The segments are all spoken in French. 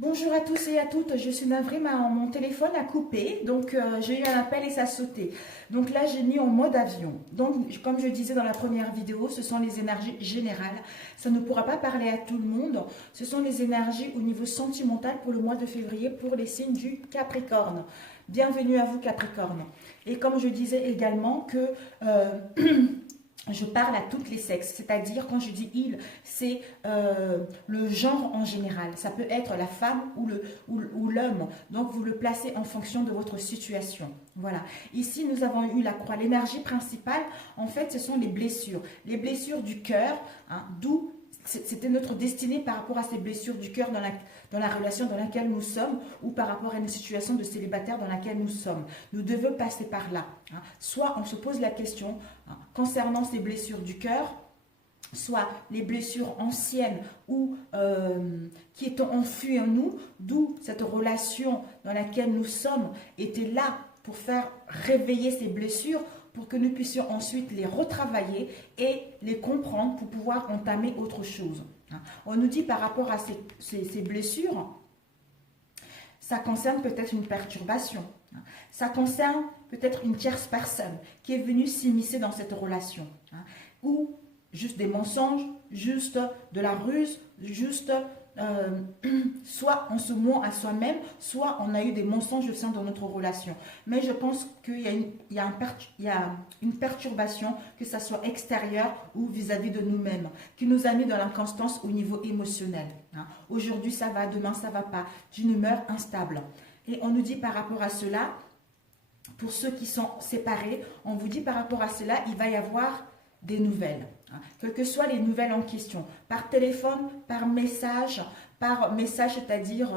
Bonjour à tous et à toutes, je suis navrée, mon téléphone a coupé, donc j'ai eu un appel et ça a sauté. Donc là j'ai mis en mode avion. Donc comme je disais dans la première vidéo, ce sont les énergies générales. Ça ne pourra pas parler à tout le monde. Ce sont les énergies au niveau sentimental pour le mois de février pour les signes du Capricorne. Bienvenue à vous Capricorne. Et comme je disais également que... je parle à toutes les sexes, c'est-à-dire quand je dis il, c'est le genre en général. Ça peut être la femme ou l'homme. Donc vous le placez en fonction de votre situation. Voilà. Ici nous avons eu la croix. L'énergie principale, en fait, ce sont les blessures. Les blessures du cœur, hein, d'où c'était notre destinée par rapport à ces blessures du cœur dans la relation dans laquelle nous sommes ou par rapport à une situation de célibataire dans laquelle nous sommes. Nous devons passer par là. Hein. Soit on se pose la question hein, concernant ces blessures du cœur, soit les blessures anciennes ou qui étaient enfuies en nous, d'où cette relation dans laquelle nous sommes était là pour faire réveiller ces blessures pour que nous puissions ensuite les retravailler et les comprendre pour pouvoir entamer autre chose. On nous dit par rapport à ces blessures, ça concerne peut-être une perturbation, ça concerne peut-être une tierce personne qui est venue s'immiscer dans cette relation, ou juste des mensonges, juste de la ruse, juste soit on se ment à soi-même, soit on a eu des mensonges au sein de notre relation. Mais je pense qu'il y a une perturbation, que ça soit extérieure ou vis-à-vis de nous-mêmes, qui nous a mis dans l'inconstance au niveau émotionnel. Aujourd'hui ça va, demain ça va pas, d'une humeur instable. Et on nous dit par rapport à cela, pour ceux qui sont séparés, on vous dit par rapport à cela, il va y avoir des nouvelles. Quelles que soient les nouvelles en question, par téléphone, par message, c'est-à-dire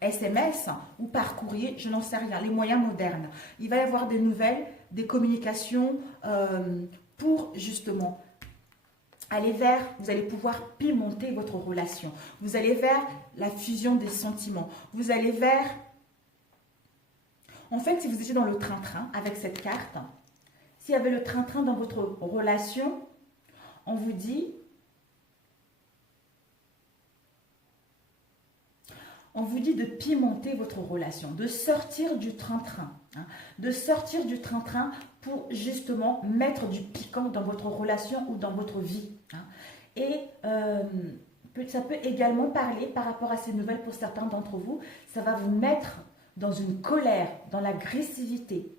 SMS ou par courrier, je n'en sais rien, les moyens modernes. Il va y avoir des nouvelles, des communications pour justement aller vers, vous allez pouvoir pimenter votre relation. Vous allez vers la fusion des sentiments. Vous allez vers... En fait, si vous étiez dans le train-train avec cette carte, s'il y avait le train-train dans votre relation, on vous dit de pimenter votre relation, de sortir du train-train, de sortir du train-train pour justement mettre du piquant dans votre relation ou dans votre vie. Et ça peut également parler par rapport à ces nouvelles pour certains d'entre vous, ça va vous mettre dans une colère, dans l'agressivité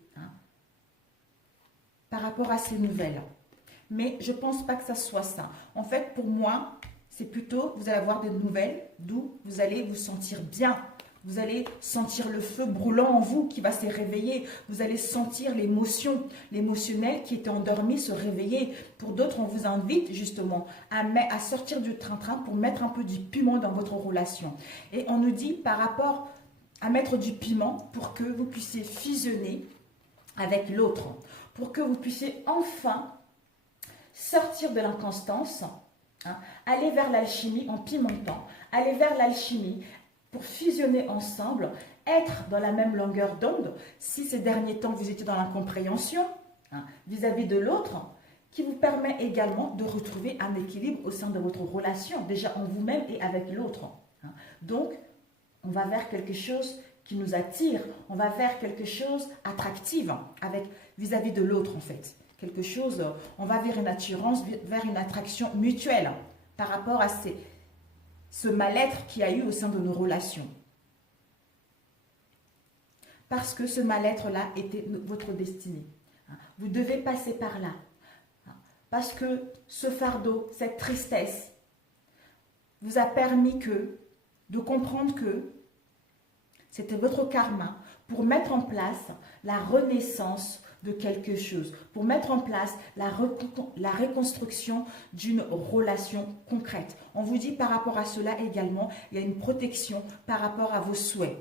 par rapport à ces nouvelles. Mais je ne pense pas que ça soit ça. En fait, pour moi, c'est plutôt, vous allez avoir des nouvelles d'où vous allez vous sentir bien. Vous allez sentir le feu brûlant en vous qui va se réveiller. Vous allez sentir l'émotion, l'émotionnel qui était endormi se réveiller. Pour d'autres, on vous invite justement à sortir du train-train pour mettre un peu du piment dans votre relation. Et on nous dit par rapport à mettre du piment pour que vous puissiez fusionner avec l'autre. Pour que vous puissiez enfin sortir de l'inconstance, aller vers l'alchimie en pimentant, aller vers l'alchimie pour fusionner ensemble, être dans la même longueur d'onde, si ces derniers temps vous étiez dans l'incompréhension vis-à-vis de l'autre, qui vous permet également de retrouver un équilibre au sein de votre relation, déjà en vous-même et avec l'autre. Donc, on va vers quelque chose qui nous attire, on va vers quelque chose d'attractif vis-à-vis de l'autre en fait. Quelque chose, on va vers une attirance, vers une attraction mutuelle par rapport à ce mal-être qu'il y a eu au sein de nos relations. Parce que ce mal-être-là était votre destinée. Vous devez passer par là. Parce que ce fardeau, cette tristesse, vous a permis de comprendre que c'était votre karma pour mettre en place la renaissance de quelque chose, pour mettre en place la reconstruction d'une relation concrète. On vous dit par rapport à cela également, il y a une protection par rapport à vos souhaits.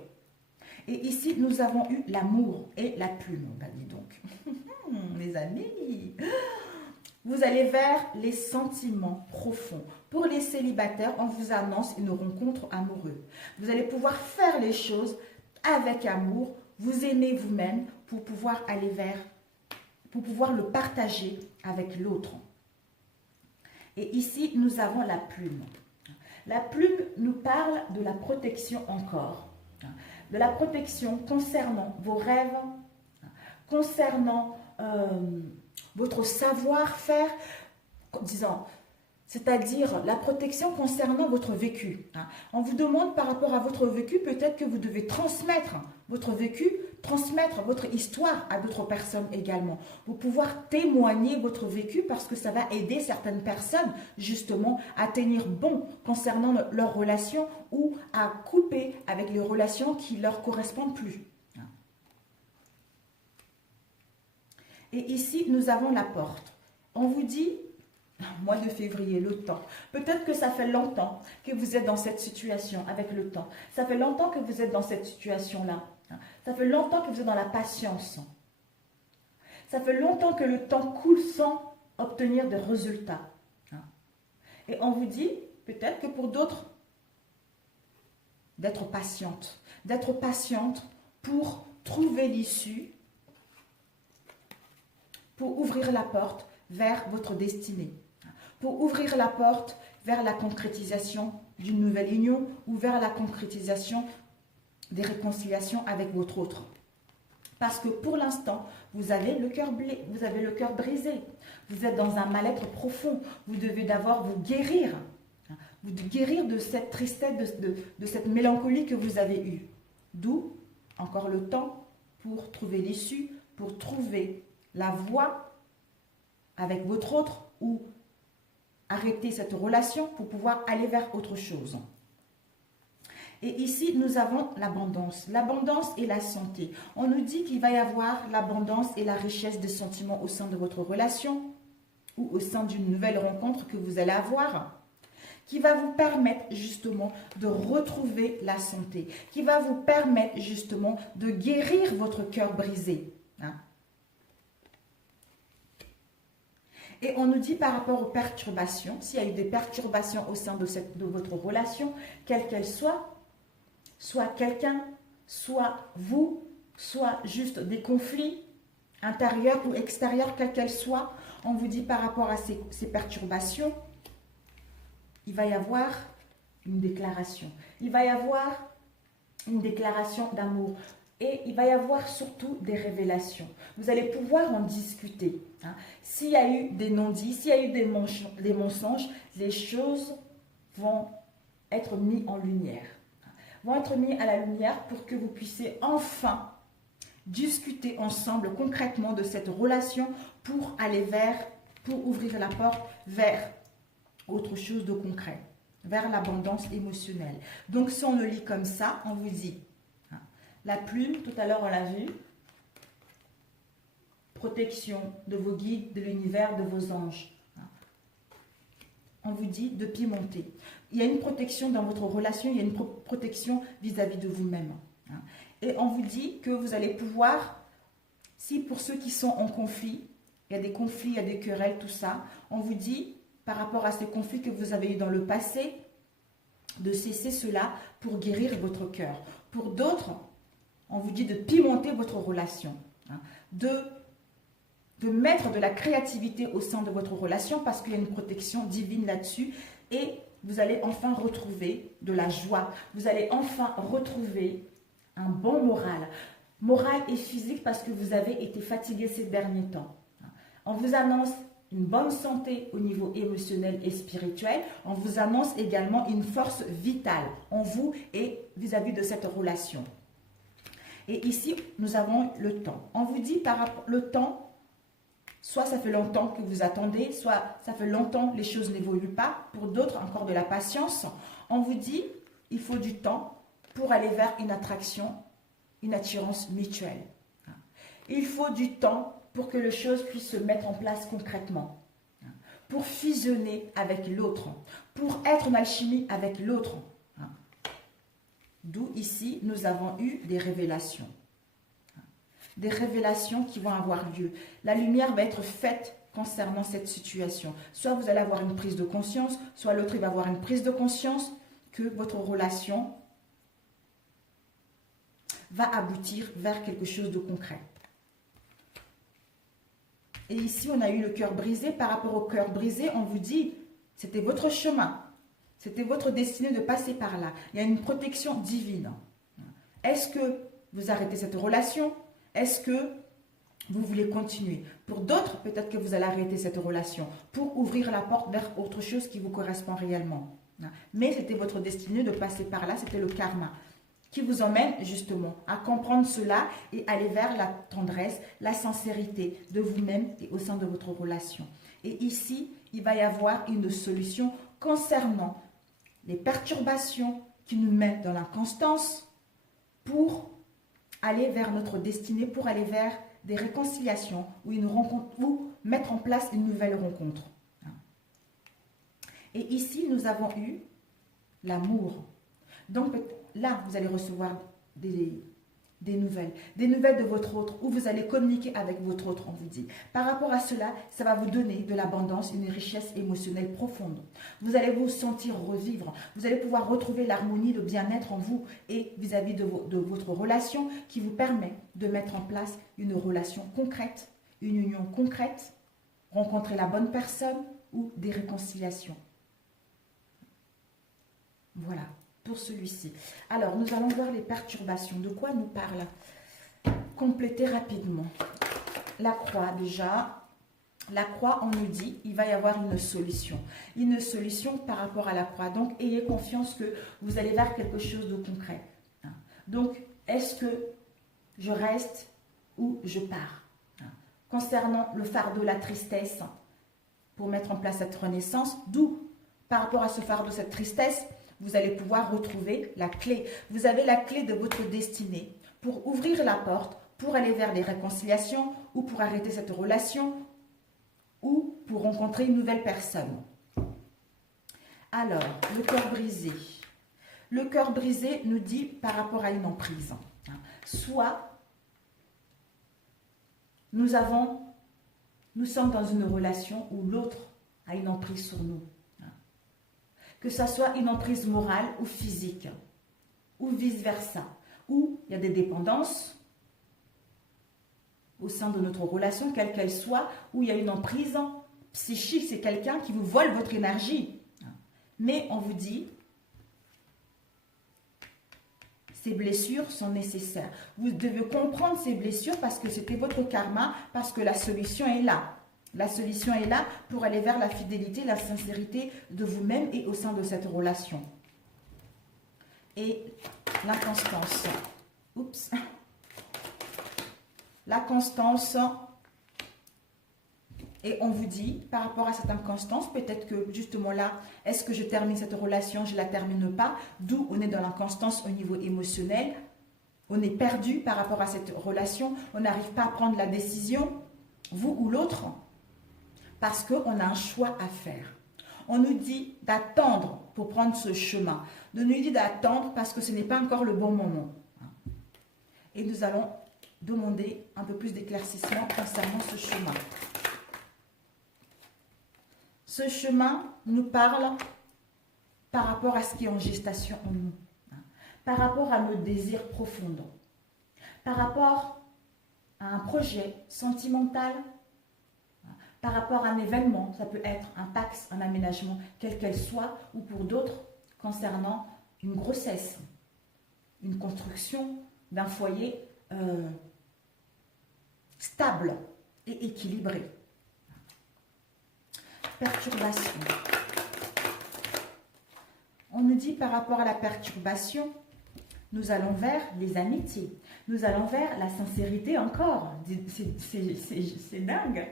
Et ici, nous avons eu l'amour et la plume. Ben, dis donc, les amis, vous allez vers les sentiments profonds. Pour les célibataires, on vous annonce une rencontre amoureuse. Vous allez pouvoir faire les choses avec amour, vous aimez vous-même pour pouvoir aller vers, pour pouvoir le partager avec l'autre. Et ici, nous avons la plume. La plume nous parle de la protection encore. De la protection concernant vos rêves, concernant votre savoir-faire, disons, c'est-à-dire la protection concernant votre vécu. On vous demande par rapport à votre vécu, peut-être que vous devez transmettre votre vécu, transmettre votre histoire à d'autres personnes également. Vous pouvoir témoigner votre vécu parce que ça va aider certaines personnes justement à tenir bon concernant leurs relations ou à couper avec les relations qui ne leur correspondent plus. Et ici, nous avons la porte. On vous dit, mois de février, le temps. Peut-être que ça fait longtemps que vous êtes dans cette situation avec le temps. Ça fait longtemps que vous êtes dans cette situation-là. Ça fait longtemps que vous êtes dans la patience. Ça fait longtemps que le temps coule sans obtenir de résultats. Et on vous dit, peut-être que pour d'autres, d'être patiente pour trouver l'issue, pour ouvrir la porte vers votre destinée, pour ouvrir la porte vers la concrétisation d'une nouvelle union ou vers la concrétisation des réconciliations avec votre autre. Parce que pour l'instant, vous avez le cœur brisé. Vous êtes dans un mal-être profond. Vous devez d'abord vous guérir de cette tristesse, de cette mélancolie que vous avez eue. D'où encore le temps pour trouver l'issue, pour trouver la voie avec votre autre ou arrêter cette relation pour pouvoir aller vers autre chose. Et ici, nous avons l'abondance et la santé. On nous dit qu'il va y avoir l'abondance et la richesse de sentiments au sein de votre relation ou au sein d'une nouvelle rencontre que vous allez avoir, qui va vous permettre justement de retrouver la santé, qui va vous permettre justement de guérir votre cœur brisé. Et on nous dit par rapport aux perturbations, s'il y a eu des perturbations au sein de votre relation, quelle qu'elle soit quelqu'un, soit vous, soit juste des conflits intérieurs ou extérieurs, quelle qu'elle soit, on vous dit par rapport à ces perturbations, il va y avoir une déclaration. Il va y avoir une déclaration d'amour. Et il va y avoir surtout des révélations. Vous allez pouvoir en discuter. S'il y a eu des non-dits, s'il y a eu des mensonges, les choses vont être mises en lumière. Vont être mises à la lumière pour que vous puissiez enfin discuter ensemble concrètement de cette relation pour aller pour ouvrir la porte vers autre chose de concret, vers l'abondance émotionnelle. Donc si on le lit comme ça, on vous dit, la plume, tout à l'heure on l'a vu, protection de vos guides, de l'univers, de vos anges. On vous dit de pimenter. Il y a une protection dans votre relation, il y a une protection vis-à-vis de vous-même. Et on vous dit que vous allez pouvoir, si pour ceux qui sont en conflit, il y a des conflits, il y a des querelles, tout ça, on vous dit, par rapport à ces conflits que vous avez eus dans le passé, de cesser cela pour guérir votre cœur. Pour d'autres, on vous dit de pimenter votre relation, de mettre de la créativité au sein de votre relation parce qu'il y a une protection divine là-dessus et vous allez enfin retrouver de la joie. Vous allez enfin retrouver un bon moral et physique parce que vous avez été fatigué ces derniers temps. On vous annonce une bonne santé au niveau émotionnel et spirituel. On vous annonce également une force vitale en vous et vis-à-vis de cette relation. Et ici, nous avons le temps. On vous dit par rapport le temps, soit ça fait longtemps que vous attendez, soit ça fait longtemps que les choses n'évoluent pas. Pour d'autres, encore de la patience. On vous dit, il faut du temps pour aller vers une attraction, une attirance mutuelle. Il faut du temps pour que les choses puissent se mettre en place concrètement. Pour fusionner avec l'autre. Pour être en alchimie avec l'autre. D'où ici, nous avons eu des révélations. Des révélations qui vont avoir lieu. La lumière va être faite concernant cette situation. Soit vous allez avoir une prise de conscience, soit l'autre va avoir une prise de conscience que votre relation va aboutir vers quelque chose de concret. Et ici, on a eu le cœur brisé. Par rapport au cœur brisé, on vous dit, c'était votre chemin. C'était votre destinée de passer par là. Il y a une protection divine. Est-ce que vous arrêtez cette relation? Est-ce que vous voulez continuer? Pour d'autres, peut-être que vous allez arrêter cette relation pour ouvrir la porte vers autre chose qui vous correspond réellement. Mais c'était votre destinée de passer par là, c'était le karma qui vous emmène justement à comprendre cela et aller vers la tendresse, la sincérité de vous-même et au sein de votre relation. Et ici, il va y avoir une solution concernant les perturbations qui nous mettent dans l'inconstance pour aller vers notre destinée, pour aller vers des réconciliations ou une rencontre, ou mettre en place une nouvelle rencontre. Et ici, nous avons eu l'amour. Donc là, vous allez recevoir des nouvelles de votre autre, où vous allez communiquer avec votre autre, on vous dit. Par rapport à cela, ça va vous donner de l'abondance, une richesse émotionnelle profonde. Vous allez vous sentir revivre, vous allez pouvoir retrouver l'harmonie, le bien-être en vous et vis-à-vis de votre relation qui vous permet de mettre en place une relation concrète, une union concrète, rencontrer la bonne personne ou des réconciliations. Voilà. Pour celui-ci. Alors, nous allons voir les perturbations. De quoi nous parle? Compléter rapidement. La croix, déjà. La croix, on nous dit, il va y avoir une solution. Une solution par rapport à la croix. Donc, ayez confiance que vous allez vers quelque chose de concret. Donc, est-ce que je reste ou je pars? Concernant le fardeau, la tristesse, pour mettre en place cette renaissance, d'où, par rapport à ce fardeau, cette tristesse, vous allez pouvoir retrouver la clé. Vous avez la clé de votre destinée pour ouvrir la porte, pour aller vers des réconciliations ou pour arrêter cette relation ou pour rencontrer une nouvelle personne. Alors, le cœur brisé. Le cœur brisé nous dit par rapport à une emprise. Soit nous sommes dans une relation où l'autre a une emprise sur nous. Que ça soit une emprise morale ou physique, ou vice-versa, où il y a des dépendances au sein de notre relation, quelle qu'elle soit, où il y a une emprise psychique, c'est quelqu'un qui vous vole votre énergie. Mais on vous dit, ces blessures sont nécessaires. Vous devez comprendre ces blessures parce que c'était votre karma, parce que la solution est là. La solution est là pour aller vers la fidélité, la sincérité de vous-même et au sein de cette relation. Et l'inconstance. Oups. La constance. Et on vous dit, par rapport à cette inconstance, peut-être que justement là, est-ce que je termine cette relation, je ne la termine pas, d'où on est dans l'inconstance au niveau émotionnel. On est perdu par rapport à cette relation, on n'arrive pas à prendre la décision, vous ou l'autre, parce qu'on a un choix à faire. On nous dit d'attendre pour prendre ce chemin. On nous dit d'attendre parce que ce n'est pas encore le bon moment. Et nous allons demander un peu plus d'éclaircissement concernant ce chemin. Ce chemin nous parle par rapport à ce qui est en gestation en nous, par rapport à nos désirs profonds, par rapport à un projet sentimental, par rapport à un événement, ça peut être un taxe, un aménagement, quelle qu'elle soit, ou pour d'autres, concernant une grossesse, une construction d'un foyer stable et équilibré. Perturbation. On nous dit par rapport à la perturbation, nous allons vers les amitiés, nous allons vers la sincérité encore. C'est dingue.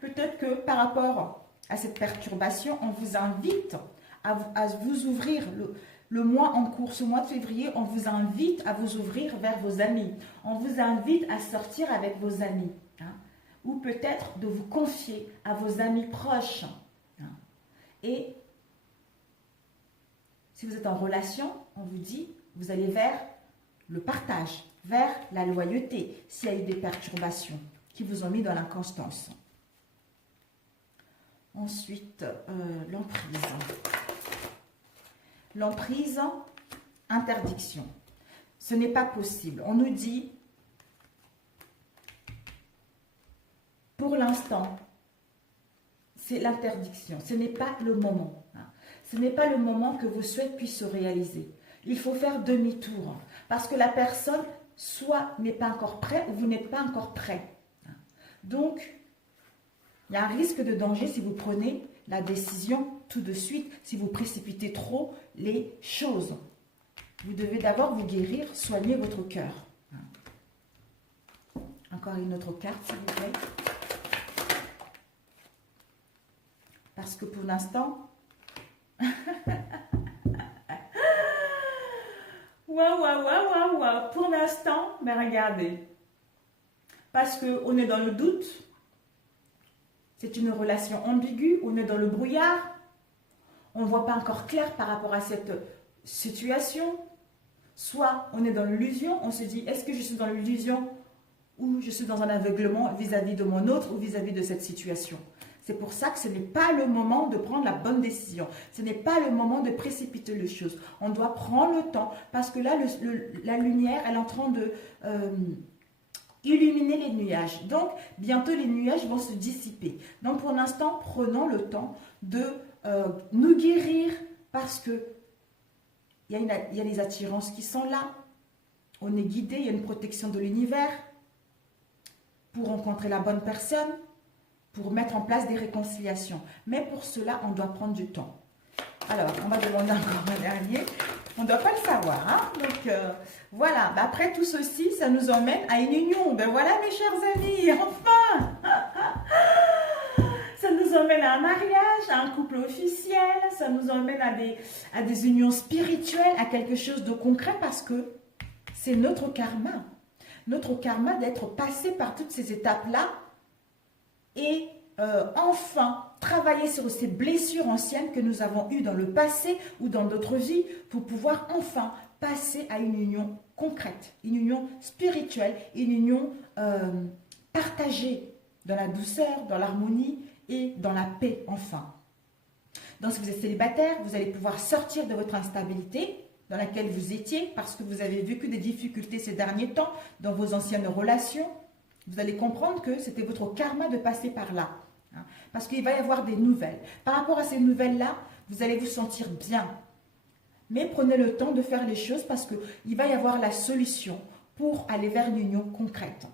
Peut-être que par rapport à cette perturbation, on vous invite à vous ouvrir. Le mois en cours, ce mois de février, on vous invite à vous ouvrir vers vos amis. On vous invite à sortir avec vos amis. Ou peut-être de vous confier à vos amis proches. Et si vous êtes en relation, on vous dit, vous allez vers le partage, vers la loyauté, s'il y a eu des perturbations qui vous ont mis dans l'inconstance. Ensuite, l'emprise. L'emprise, interdiction. Ce n'est pas possible. On nous dit, pour l'instant, c'est l'interdiction. Ce n'est pas le moment. ce n'est pas le moment que vos souhaits puissent se réaliser. Il faut faire demi-tour parce que la personne soit n'est pas encore prête ou vous n'êtes pas encore prêt. Donc, il y a un risque de danger si vous prenez la décision tout de suite, si vous précipitez trop les choses. Vous devez d'abord vous guérir, soigner votre cœur. Encore une autre carte, s'il vous plaît. Parce que pour l'instant... Waouh. Pour l'instant, mais regardez. Parce qu'on est dans le doute. C'est une relation ambiguë. On est dans le brouillard. On ne voit pas encore clair par rapport à cette situation. Soit on est dans l'illusion. On se dit, est-ce que je suis dans l'illusion ou je suis dans un aveuglement vis-à-vis de mon autre ou vis-à-vis de cette situation. C'est pour ça que ce n'est pas le moment de prendre la bonne décision. Ce n'est pas le moment de précipiter les choses. On doit prendre le temps parce que là, la lumière, elle est en train de illuminer les nuages. Donc, bientôt, les nuages vont se dissiper. Donc, pour l'instant, prenons le temps de nous guérir parce que il y a les attirances qui sont là. On est guidé, il y a une protection de l'univers pour rencontrer la bonne personne, pour mettre en place des réconciliations. Mais pour cela, on doit prendre du temps. Alors, on va demander encore un dernier. On ne doit pas le savoir. Hein? Donc, voilà. Ben, après tout ceci, ça nous emmène à une union. Ben voilà, mes chers amis, enfin ça nous emmène à un mariage, à un couple officiel. Ça nous emmène à des unions spirituelles, à quelque chose de concret parce que c'est notre karma. Notre karma d'être passé par toutes ces étapes-là et enfin travailler sur ces blessures anciennes que nous avons eues dans le passé ou dans d'autres vies pour pouvoir enfin passer à une union concrète, une union spirituelle, une union partagée dans la douceur, dans l'harmonie et dans la paix enfin. Donc si vous êtes célibataire, vous allez pouvoir sortir de votre instabilité dans laquelle vous étiez parce que vous avez vécu des difficultés ces derniers temps dans vos anciennes relations. Vous allez comprendre que c'était votre karma de passer par là. Hein, parce qu'il va y avoir des nouvelles. Par rapport à ces nouvelles-là, vous allez vous sentir bien. Mais prenez le temps de faire les choses parce qu'il va y avoir la solution pour aller vers une union concrète.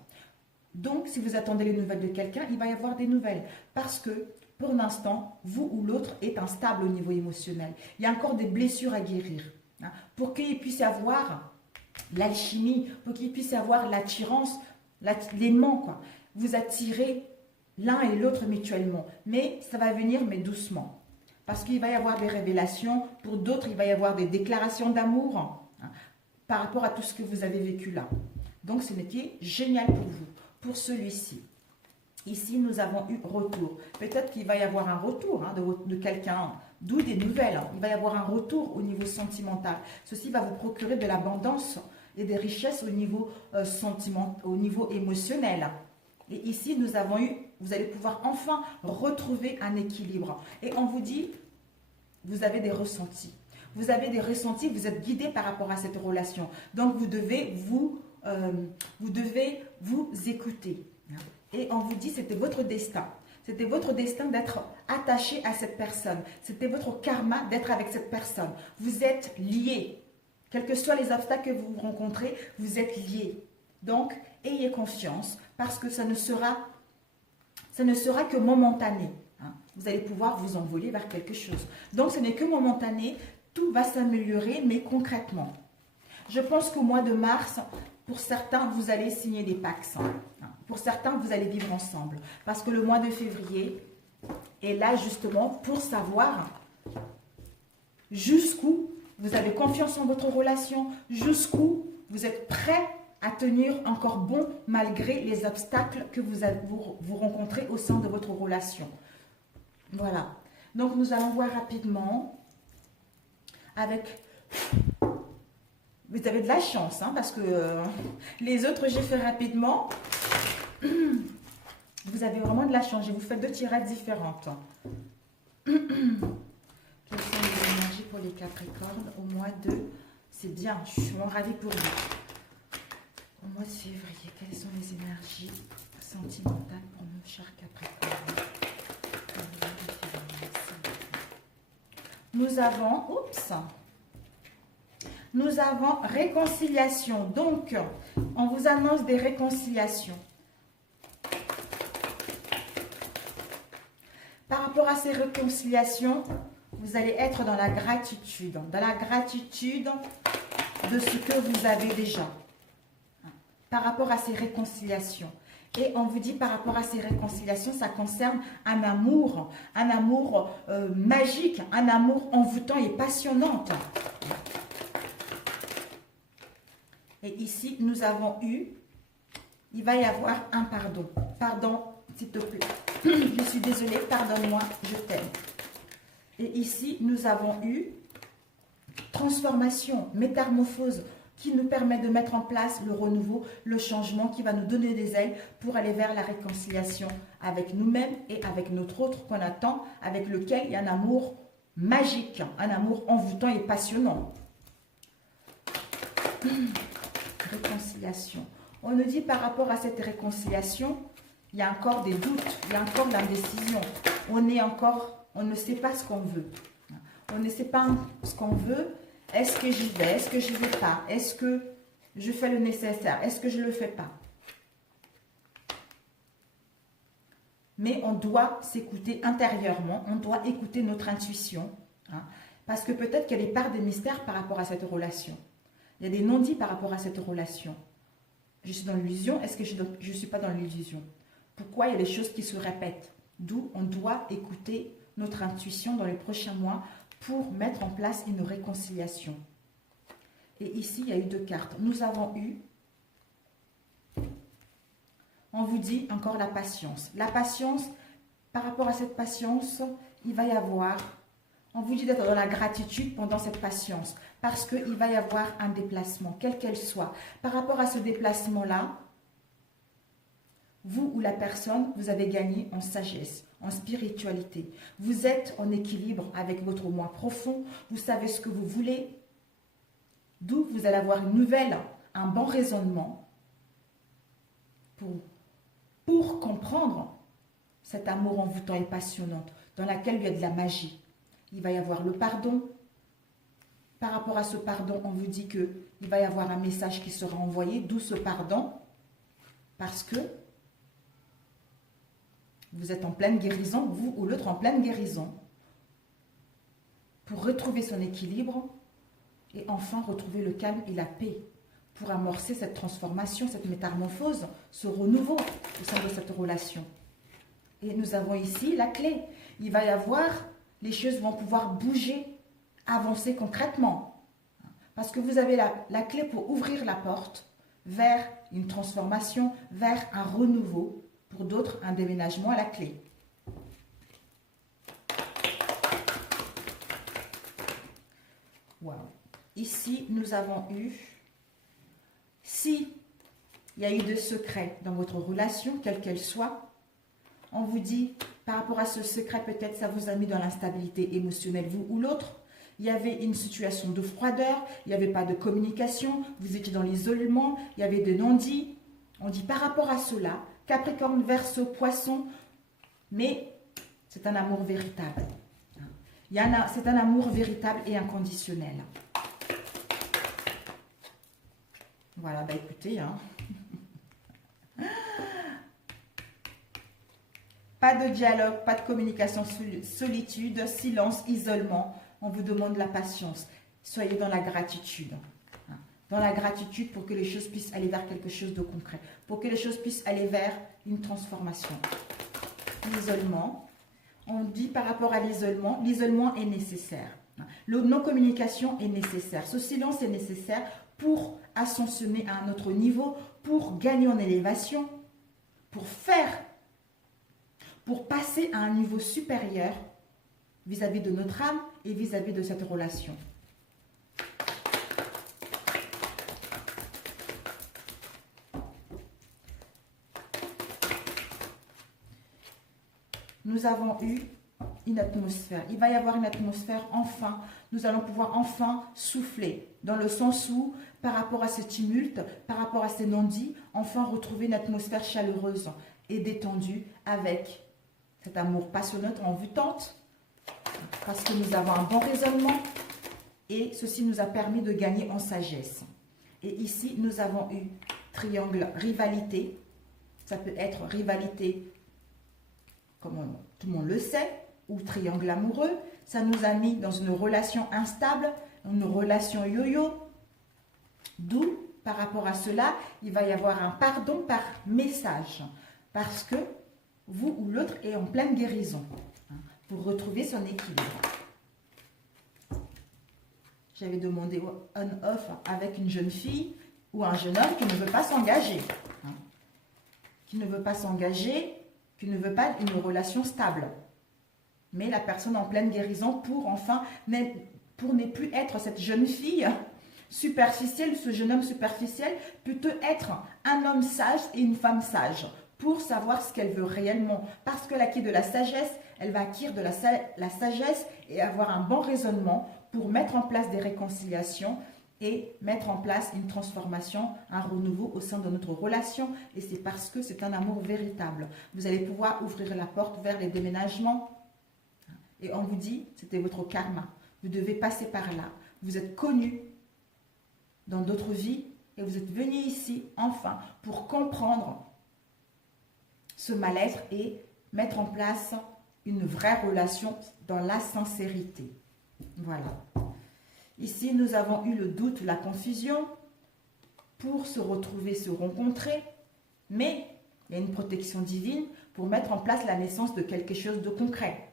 Donc, si vous attendez les nouvelles de quelqu'un, il va y avoir des nouvelles. Parce que, pour l'instant, vous ou l'autre est instable au niveau émotionnel. Il y a encore des blessures à guérir. Hein, pour qu'il puisse y avoir l'alchimie, pour qu'il puisse y avoir l'attirance, l'aimant, quoi. Vous attirez l'un et l'autre mutuellement. Mais ça va venir, mais doucement. Parce qu'il va y avoir des révélations. Pour d'autres, il va y avoir des déclarations d'amour hein, par rapport à tout ce que vous avez vécu là. Donc, ce qui est génial pour vous, pour celui-ci. Ici, nous avons eu retour. Peut-être qu'il va y avoir un retour hein, de quelqu'un, d'où des nouvelles. Hein. Il va y avoir un retour au niveau sentimental. Ceci va vous procurer de l'abondance et des richesses au niveau au niveau émotionnel. Et ici, nous avons eu, vous allez pouvoir enfin retrouver un équilibre. Et on vous dit, vous avez des ressentis. Vous avez des ressentis, vous êtes guidé par rapport à cette relation. Donc, vous devez vous écouter. Et on vous dit, c'était votre destin. C'était votre destin d'être attaché à cette personne. C'était votre karma d'être avec cette personne. Vous êtes liés. Quels que soient les obstacles que vous rencontrez, vous êtes liés. Donc, ayez confiance parce que ça ne sera que momentané. Hein. Vous allez pouvoir vous envoler vers quelque chose. Donc, ce n'est que momentané. Tout va s'améliorer, mais concrètement. Je pense qu'au mois de mars, pour certains, vous allez signer des pactes. Pour certains, vous allez vivre ensemble. Parce que le mois de février est là justement pour savoir jusqu'où vous avez confiance en votre relation, jusqu'où vous êtes prêt à tenir encore bon malgré les obstacles que vous rencontrez au sein de votre relation. Voilà. Donc, nous allons voir rapidement avec... Vous avez de la chance, hein, parce que les autres, j'ai fait rapidement. Vous avez vraiment de la chance. Je vous fais 2 tirades différentes. Quelles sont les énergies pour les Capricornes au mois de... C'est bien, je suis vraiment ravie pour vous. Au mois de février, quelles sont les énergies sentimentales pour nos chers Capricornes? nous avons, nous avons réconciliation. Donc, on vous annonce des réconciliations. Par rapport à ces réconciliations, vous allez être dans la gratitude. Dans la gratitude de ce que vous avez déjà. Par rapport à ces réconciliations. Et on vous dit par rapport à ces réconciliations, ça concerne un amour magique, un amour envoûtant et passionnant. Et ici, nous avons eu, il va y avoir un pardon. Pardon, s'il te plaît. Je suis désolée, pardonne-moi, je t'aime. Et ici, nous avons eu transformation, métamorphose, qui nous permet de mettre en place le renouveau, le changement, qui va nous donner des ailes pour aller vers la réconciliation avec nous-mêmes et avec notre autre qu'on attend, avec lequel il y a un amour magique, un amour envoûtant et passionnant. Réconciliation. On nous dit par rapport à cette réconciliation, il y a encore des doutes, il y a encore de l'indécision. On ne sait pas ce qu'on veut. On ne sait pas ce qu'on veut. Est-ce que j'y vais? Est-ce que je n'y vais pas? Est-ce que je fais le nécessaire? Est-ce que je ne le fais pas? Mais on doit s'écouter intérieurement. On doit écouter notre intuition. Parce que peut-être qu'il y a des parts de mystère par rapport à cette relation. Il y a des non-dits par rapport à cette relation. Je suis dans l'illusion. Est-ce que je ne suis pas dans l'illusion? Pourquoi il y a des choses qui se répètent? D'où on doit écouter notre intuition dans les prochains mois pour mettre en place une réconciliation. Et ici, il y a eu deux cartes. Nous avons eu, on vous dit encore la patience. La patience, par rapport à cette patience, il va y avoir, on vous dit d'être dans la gratitude pendant cette patience, parce qu'il va y avoir un déplacement, quel qu'elle soit. Par rapport à ce déplacement-là, vous ou la personne, vous avez gagné en sagesse, en spiritualité. Vous êtes en équilibre avec votre moi profond. Vous savez ce que vous voulez. D'où vous allez avoir une nouvelle, un bon raisonnement pour comprendre cet amour envoûtant et passionnant dans laquelle il y a de la magie. Il va y avoir le pardon. Par rapport à ce pardon, on vous dit qu'il va y avoir un message qui sera envoyé. D'où ce pardon. Parce que vous êtes en pleine guérison, vous ou l'autre en pleine guérison, pour retrouver son équilibre et enfin retrouver le calme et la paix, pour amorcer cette transformation, cette métamorphose, ce renouveau au sein de cette relation. Et nous avons ici la clé. Il va y avoir, les choses vont pouvoir bouger, avancer concrètement. Parce que vous avez la clé pour ouvrir la porte vers une transformation, vers un renouveau. Pour d'autres, un déménagement à la clé. Wow. Ici, nous avons eu, si il y a eu de secrets dans votre relation, quelle qu'elle soit, on vous dit, par rapport à ce secret, peut-être ça vous a mis dans l'instabilité émotionnelle, vous ou l'autre. Il y avait une situation de froideur, il n'y avait pas de communication, vous étiez dans l'isolement, il y avait des non-dits. On dit par rapport à cela, Capricorne, Verseau, Poisson, mais c'est un amour véritable. C'est un amour véritable et inconditionnel. Voilà, bah écoutez, pas de dialogue, pas de communication, solitude, silence, isolement. On vous demande la patience. Soyez dans la gratitude. Dans la gratitude pour que les choses puissent aller vers quelque chose de concret, pour que les choses puissent aller vers une transformation. L'isolement, on dit par rapport à l'isolement est nécessaire. La non-communication est nécessaire. Ce silence est nécessaire pour ascensionner à un autre niveau, pour gagner en élévation, pour passer à un niveau supérieur vis-à-vis de notre âme et vis-à-vis de cette relation. Nous avons eu une atmosphère. Il va y avoir une atmosphère enfin. Nous allons pouvoir enfin souffler. Dans le sens où, par rapport à ce tumulte, par rapport à ces non-dits, enfin retrouver une atmosphère chaleureuse et détendue avec cet amour passionnant, envoûtante. parce que nous avons un bon raisonnement et ceci nous a permis de gagner en sagesse. Et ici, nous avons eu triangle rivalité. Ça peut être rivalité, comme tout le monde le sait, ou triangle amoureux. Ça nous a mis dans une relation instable, une relation yo-yo. D'où, par rapport à cela, il va y avoir un pardon par message. Parce que vous ou l'autre est en pleine guérison, pour retrouver son équilibre. J'avais demandé on-off avec une jeune fille ou un jeune homme qui ne veut pas s'engager. Qui ne veut pas s'engager, qui ne veut pas une relation stable. Mais la personne en pleine guérison pour enfin, pour ne plus être cette jeune fille superficielle, ce jeune homme superficiel, plutôt être un homme sage et une femme sage, pour savoir ce qu'elle veut réellement. Parce qu'elle acquiert de la sagesse, elle va acquérir de la sagesse et avoir un bon raisonnement pour mettre en place des réconciliations et mettre en place une transformation, un renouveau au sein de notre relation. Et c'est parce que c'est un amour véritable. Vous allez pouvoir ouvrir la porte vers les déménagements. Et on vous dit, c'était votre karma. Vous devez passer par là. Vous êtes connu dans d'autres vies et vous êtes venu ici, enfin, pour comprendre ce mal-être et mettre en place une vraie relation dans la sincérité. Voilà. Ici, nous avons eu le doute, la confusion pour se retrouver, se rencontrer, mais il y a une protection divine pour mettre en place la naissance de quelque chose de concret.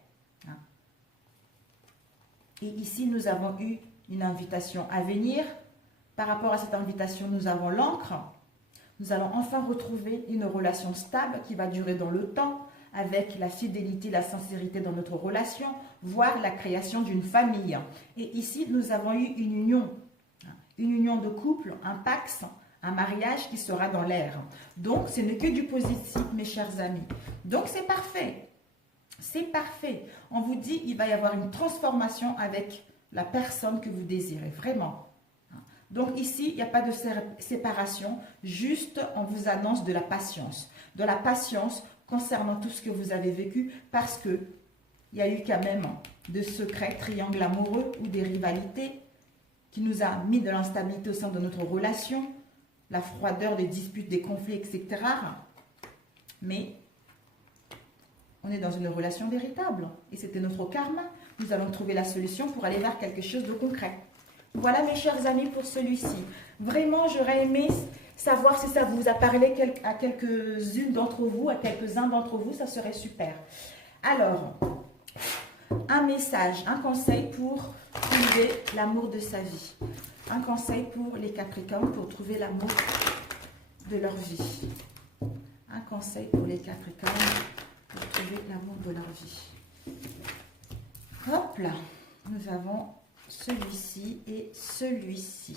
Et ici, nous avons eu une invitation à venir. Par rapport à cette invitation, nous avons l'encre. Nous allons enfin retrouver une relation stable qui va durer dans le temps, avec la fidélité, la sincérité dans notre relation, voire la création d'une famille. Et ici, nous avons eu une union de couple, un pax, un mariage qui sera dans l'air. Donc, ce n'est que du positif, mes chers amis. Donc, c'est parfait. C'est parfait. On vous dit, il va y avoir une transformation avec la personne que vous désirez, vraiment. Donc ici, il n'y a pas de séparation, juste on vous annonce de la patience. De la patience concernant tout ce que vous avez vécu, parce que il y a eu quand même de secrets, triangles amoureux ou des rivalités qui nous a mis de l'instabilité au sein de notre relation, la froideur des disputes, des conflits, etc. Mais on est dans une relation véritable et c'était notre karma. Nous allons trouver la solution pour aller vers quelque chose de concret. Voilà mes chers amis pour celui-ci. Vraiment, j'aurais aimé savoir si ça vous a parlé à quelques-unes d'entre vous, à quelques-uns d'entre vous, ça serait super. Alors, un message, un conseil pour trouver l'amour de sa vie. Un conseil pour les Capricornes pour trouver l'amour de leur vie. Un conseil pour les Capricornes pour trouver l'amour de leur vie. Hop là, nous avons celui-ci et celui-ci.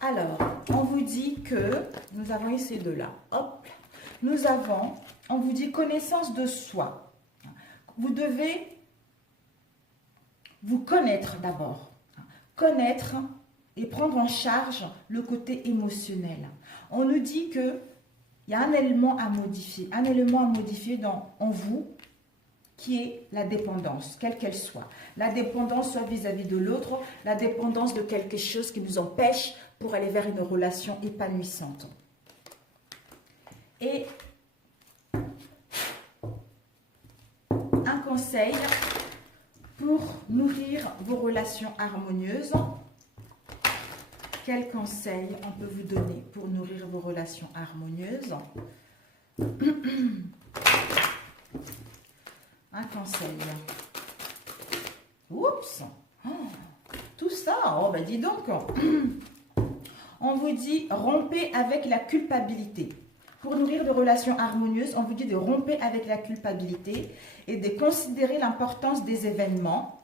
Alors, on vous dit que nous avons eu ces deux-là. Hop, nous avons, on vous dit connaissance de soi. Vous devez vous connaître d'abord. Connaître et prendre en charge le côté émotionnel. On nous dit que il y a un élément à modifier. Un élément à modifier en vous, qui est la dépendance, quelle qu'elle soit. La dépendance soit vis-à-vis de l'autre, la dépendance de quelque chose qui nous empêche pour aller vers une relation épanouissante. Et un conseil pour nourrir vos relations harmonieuses. Quel conseil on peut vous donner pour nourrir vos relations harmonieuses? Un conseil. Oups. Oh, tout ça, oh ben dis donc. On vous dit rompez avec la culpabilité. Pour nourrir des relations harmonieuses, on vous dit de rompre avec la culpabilité et de considérer l'importance des événements.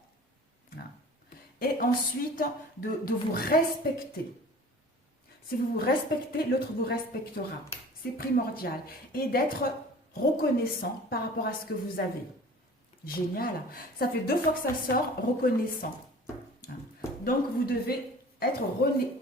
Et ensuite, de vous respecter. Si vous vous respectez, l'autre vous respectera. C'est primordial. Et d'être reconnaissant par rapport à ce que vous avez. Génial. Ça fait 2 fois que ça sort, reconnaissant. Donc, vous devez être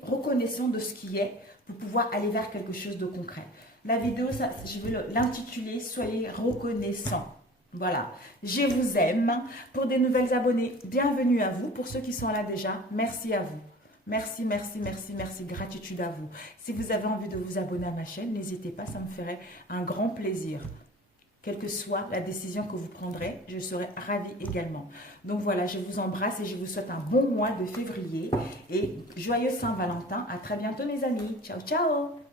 reconnaissant de ce qui est pour pouvoir aller vers quelque chose de concret. La vidéo, je vais l'intituler « Soyez reconnaissant ». Voilà, je vous aime. Pour des nouvelles abonnés, bienvenue à vous. Pour ceux qui sont là déjà, merci à vous. Merci, merci, merci, merci. Gratitude à vous. Si vous avez envie de vous abonner à ma chaîne, n'hésitez pas, ça me ferait un grand plaisir. Quelle que soit la décision que vous prendrez, je serai ravie également. Donc voilà, je vous embrasse et je vous souhaite un bon mois de février. Et joyeux Saint-Valentin. À très bientôt les amis. Ciao, ciao.